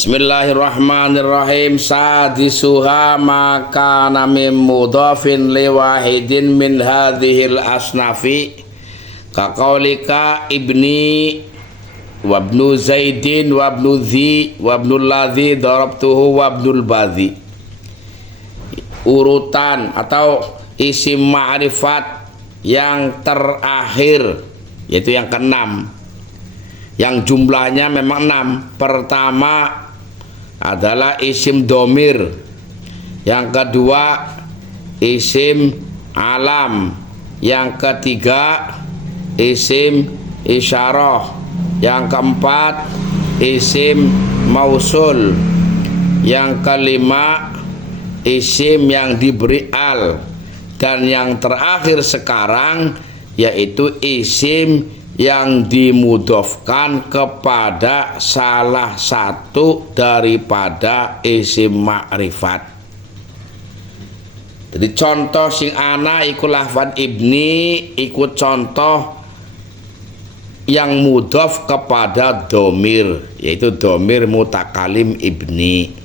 Bismillahirrahmanirrahim. Sadisuha maka namim mudhafin liwahidin min hadhil asnafi kaqaulika ibni wabnu zaidin wabnu dhi wabnul ladhi darabtuhu wabnul badhi. Urutan atau isim ma'rifat yang terakhir, yaitu yang keenam, yang jumlahnya memang 6. Pertama adalah isim domir, yang kedua isim alam, yang ketiga isim isyarah, yang keempat isim mausul, yang kelima isim yang diberi al, dan yang terakhir sekarang yaitu isim yang dimudhofkan kepada salah satu daripada isim ma'rifat. Jadi contoh sing ana iku lafad ibni, iku contoh yang mudhof kepada domir, yaitu domir mutakalim ibni.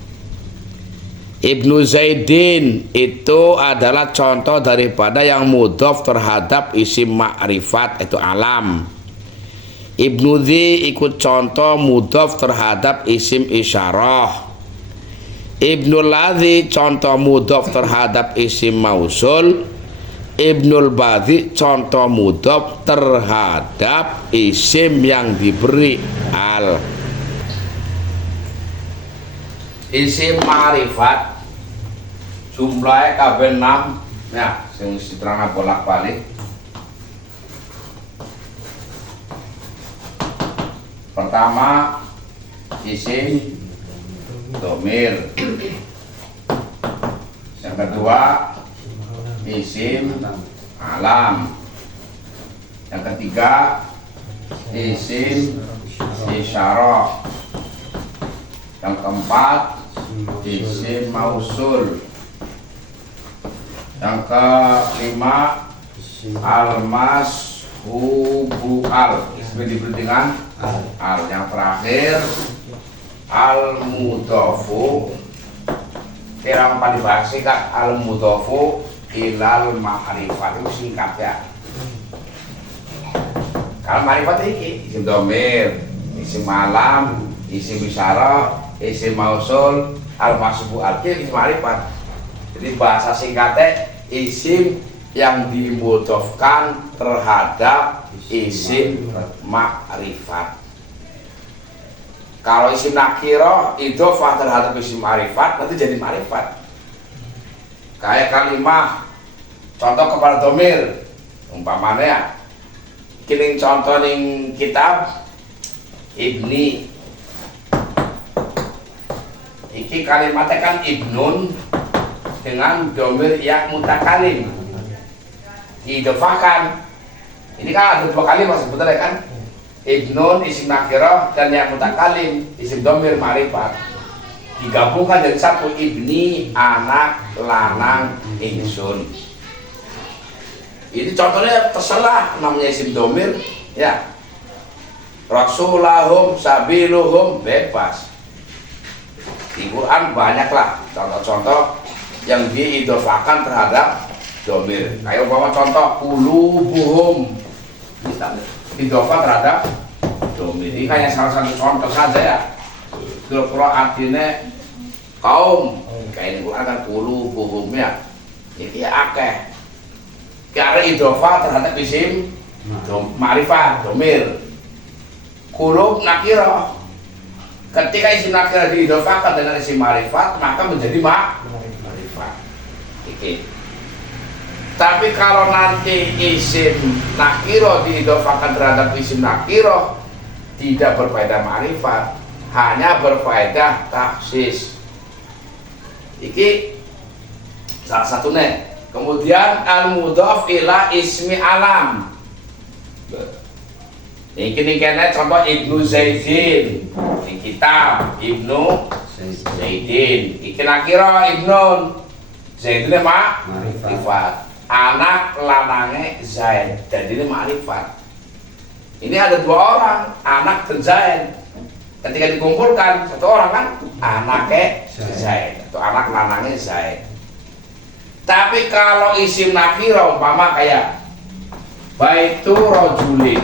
Ibnu Zaidin itu adalah contoh daripada yang mudhof terhadap isim ma'rifat, itu alam. Ibnu Dhi ikut contoh mudhof terhadap isim isyarah. Ibnul Ladhi contoh mudhof terhadap isim mausul. Ibnul Badhi contoh mudhof terhadap isim yang diberi al. Isim ma'rifat jumlahnya kabeh 6 ya, sing diterangna bolak-balik. Pertama isim domir, yang kedua isim alam, yang ketiga isim isyarah, yang keempat isim mausul, yang kelima almas hubu al, isim diberi dengan al, yang terakhir al mudhofu. Kira apa dibahas sih Kak? Al mudhofu ilal ma'rifat, itu singkat ya. Kalau ma'rifat ini isim domir, isim alam, isim isyarah, isim mausul, al masbuh al isim ma'rifat. Jadi bahasa singkatnya isim yang dimudhofkan terhadap isim ma'rifat. Kalau isim nakirah idhofah terhadap isim ma'rifat, nanti jadi ma'rifat. Kayak kalimah contoh kepada domir, umpamanya kini contoh ning kitab ibni, iki kalimatnya kan ibnun dengan domir yang mutakalim idhofahkan. Ini kan ada 2 kalimat sebetulnya kan, ibnun isim nakirah dan yang mutakalim isim domir ma'rifat, digabungkan jadi satu, ibni anak lanang ingsun. Ini contohnya terserah namanya isim domir ya, rasulahum sabiluhum, bebas. Di Quran banyaklah contoh-contoh yang diidhofahkan terhadap domir. Kayak umpama contoh qulubuhum, idhofah terhadap domir. Ini hanya salah satu contoh saja ya. Kira-kira artinya kaum, kayak ini Quran kan qulubuhum ya. Ini ya akeh. Karena idhofah terhadap isim ma'rifat, domir. Qulub nakirah. Ketika isim nakirah diidhofahkan dengan isim ma'rifat, maka menjadi ma'rifat. Oke. Tapi kalau nanti isim nakirah diidhofahkan terhadap isim nakirah, tidak berfaedah ma'rifat, hanya berfaedah taksis. Iki salah satunya. Kemudian al-mudhaf ila ismi alam. Ini kena contoh Ibnu Zaidin. Ini kitab Ibnu Zaidin. Iki nakira Ibnun. Zaidin ma'rifat. Anak lanange Zaid. Jadi ini ma'rifat. Ini ada 2 orang, anak dan Zaid. ketika dikumpulkan satu orang kan anaknya Zaid atau anak lanangnya Zaid. Tapi kalau isim nakira umpama kayak baitu rajulin,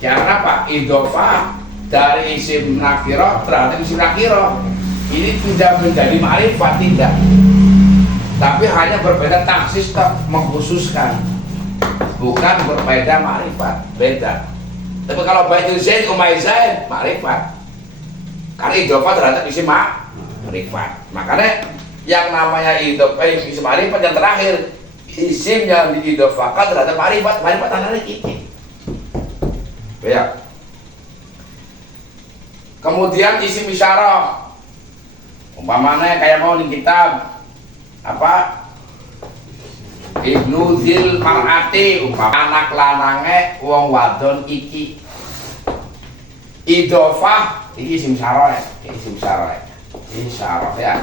karena apa? Idhofah dari isim nakira terhadap isim nakira ini tidak menjadi ma'rifat, tidak, tapi hanya berbeda taksis, mengkhususkan, bukan berbeda ma'rifat, beda. Tapi kalau baitu Zaid umay Zaid ma'rifat, karena idhofah terhadap isim ma'rifat. Makanya yang namanya idhofah isim ma'rifat yang terakhir, isim yang diidhofahkan terhadap ma'rifat, ma'rifat anaknya ini. Ya. Kemudian isim isyarah, umpamanya kayak mau di kitab apa, Ibnu Dzil Mar'ati, anak lanange wong wadon iki, idhofah iki isim isyarah, isim isyarah, isyarah ya,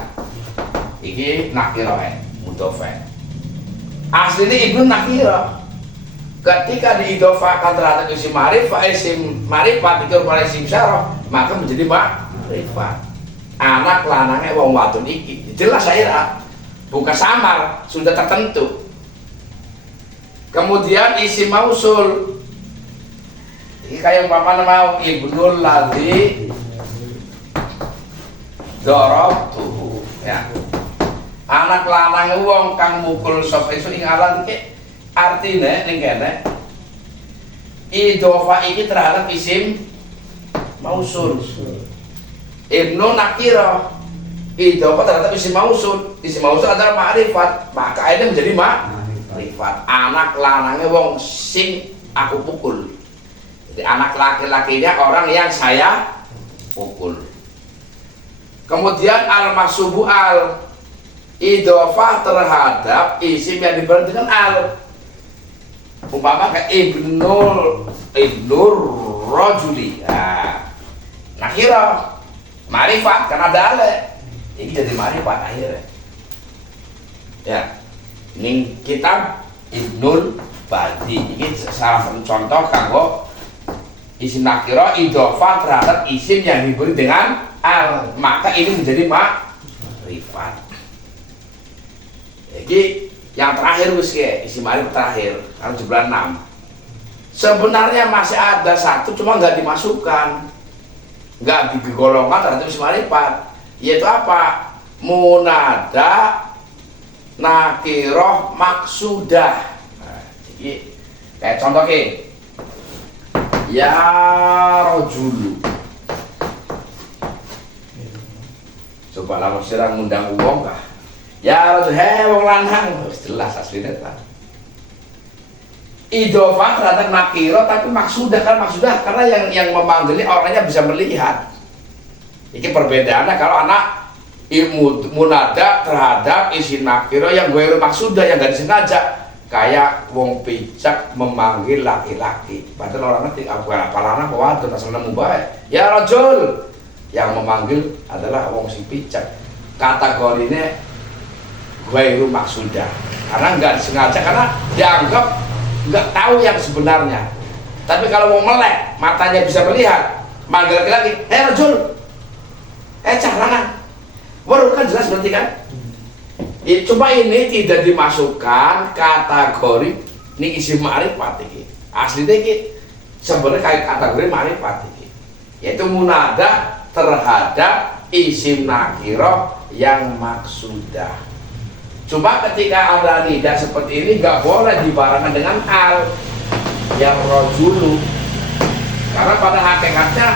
iki nakirah, mudhofah. Aslinya Ibnu nakirah, ketika diidhofahkan terhadap isim ma'rifat itu pada isim isyarah, maka menjadi ma'rifat. Anak lanangnya wong wadon iki jelas saya bukan samar, sudah tertentu. Kemudian isim mausul, ini kayak umpama mau ibnul ladzi darabtuhu ya, anak lanang wong kang mukul sapa isu ing alan iki, artine ning kene idhofah iki terhadap isim mausul. Ibnu nakira, idhofah terhadap isim mausul. Isim mausul adalah ma'rifat, maka ini menjadi ma'rifat. Anak lanangnya wong sing aku pukul. Jadi anak laki-lakinya orang yang saya pukul. Kemudian al-mahsubu al, idhofah terhadap isim yang diberi dengan al. Umpama kayak ibnur rajuli. Nah, nakira ma'rifat karena ada ale, ini jadi ma'rifat akhirnya. Ya, ini kitab Ibnul Badi, ini salah satu contoh kanggo isim nakira idhofah terhadap isim yang diberi dengan al, maka ini menjadi ma'rifat. Jadi yang terakhir wis ke isim ma'rifat terakhir, kalau jumlah 6. Sebenarnya masih ada satu, cuma nggak dimasukkan, nggak digolongkan terhadap isim ma'rifat, yaitu apa? Munada nakiroh maksudah. Nah, jadi kayak contoh ke ya rojulu, coba lah sirang ngundang uang kah ya rojulu, hei wong lanang, jelas aslinya kan idhofah terhadap nakiro, tapi maksudah kan, maksudah karena yang memanggilnya orangnya bisa melihat. Ini perbedaannya kalau anak munada terhadap isim nakiro yang gue maksudah, yang gak disengaja, kayak wong picak memanggil laki-laki, padahal orang ngerti apa lanang apa wadon, asal nemu baik ya rajul, yang memanggil adalah wong sing picak, kategorinya gue maksudah karena nggak disengaja, karena dianggap nggak tahu yang sebenarnya. Tapi kalau mau melek, matanya bisa melihat, manggil laki-laki, rajul, cah lanang, baru kan jelas berarti kan. Cuma ini tidak dimasukkan kategori ini isim ma'rifat ini. Aslinya ini sebenarnya kayak kategori ma'rifat ini, yaitu munada terhadap isim nakiro yang maksudah. Cuma ketika ada lidah seperti ini nggak boleh dibarengkan dengan al, yang rojulu, karena pada hakikatnya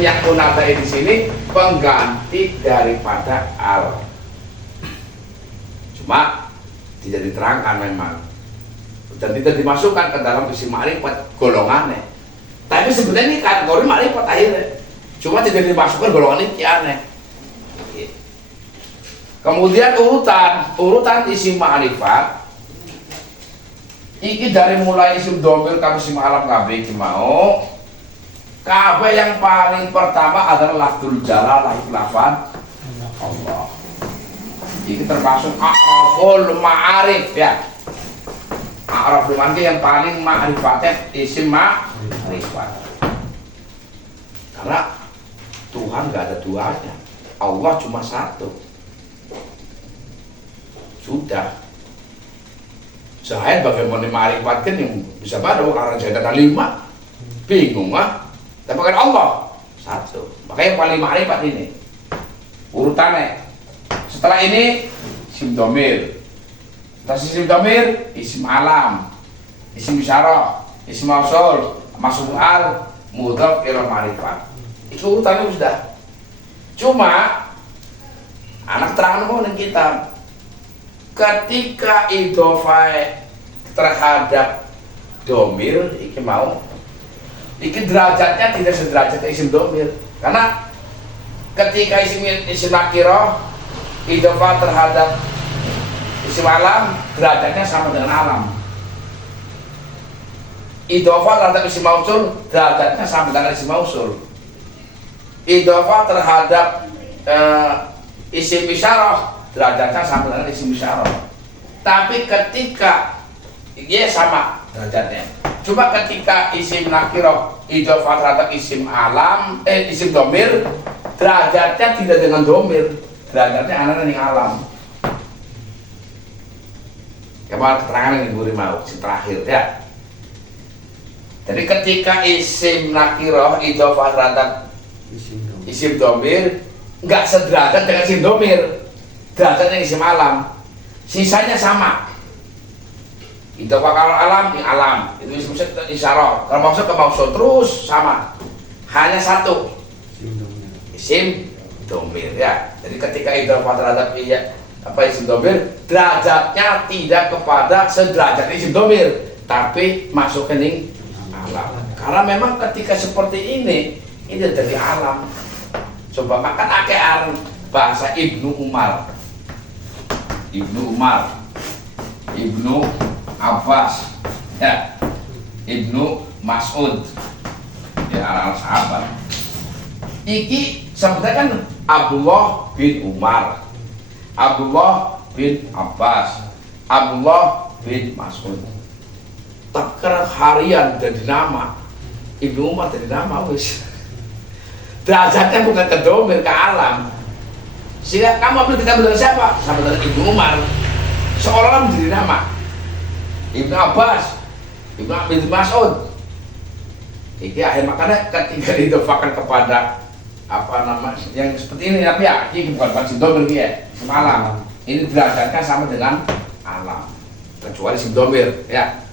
yang munada di sini pengganti daripada al. Cuma tidak diterangkan memang, dan tidak dimasukkan ke dalam isim ma'rifat golongannya. Tapi sebenarnya ini kategori ma'rifat akhirnya, cuma tidak dimasukkan golongan ini aneh. Kemudian urutan isim ma'rifat iki dari mulai isim dhamir kami isim alam kabeh iki mau. Kabeh yang paling pertama adalah lafzul jalalah, lafaz Allah. Ini termasuk a'raful ma'arif ya. A'raful ma'arif yang paling ma'rifatnya isim ma'rifat. Karena Tuhan nggak ada duanya, Allah cuma satu. Sudah. Saya bagaimana marifatkan yang bisa baru karena saya ada 5, bingung ah. Tapi kan Allah satu. Makanya yang paling marifat ini urutannya. Setelah ini isim domir. Setelah isim domir, isim alam, isim isyarah, isim mausul, masuk al, mudhaf ila marifat. Itu urutannya sudah. Cuma anak terang mau dengan kita ketika idhofah terhadap domir iki mau iki derajatnya tidak sederajat isim domir, karena ketika isim nakirah idhofah terhadap isim alam derajatnya sama dengan alam, idhofah terhadap isim mausul derajatnya sama dengan isim mausul, idhofah terhadap isim isyarah derajatnya sama dengan isim isyarah. Tapi ketika dia sama derajatnya, cuma ketika isim nakirah idhofah terhadap isim alam, isim domir derajatnya tidak dengan domir, derajatnya anak dengan alam. Kemarin keterangan yang diberi mau yang terakhir ya. Jadi ketika isim nakirah idhofah terhadap isim domir nggak sederajat dengan isim domir, derajatnya isim alam, sisanya sama. Idhofah kalau alam yang alam itu isim isyarah, kalau maksud ke mausul terus sama, hanya satu isim domir ya. Jadi ketika idhofah terhadap isim domir derajatnya tidak kepada sederajat isim domir, tapi masuk ke alam. Karena memang ketika seperti ini jadi alam. Coba makan akean bahasa Ibnu Umar, Ibnu Abbas, ya, Ibnu Mas'ud, ya anak sahabat. Iki sebetulnya kan Abdullah bin Umar, Abdullah bin Abbas, Abdullah bin Mas'ud. Tapi harian jadi nama Ibnu Umar jadi nama wis. Derajatnya bukan ke domir, ke alam. Sehingga kamu ambil kita bilang siapa? Sama dengan Ibnu Umar, seolah-olah menjadi nama. Ibnu Abbas, Ibnu Mas'ud. Ini akhir makanya ketika didofahkan kepada apa nama yang seperti ini, tapi ya ini bukan isim domir ya, isim alam. Ini derajatnya sama dengan alam, kecuali isim domir ya.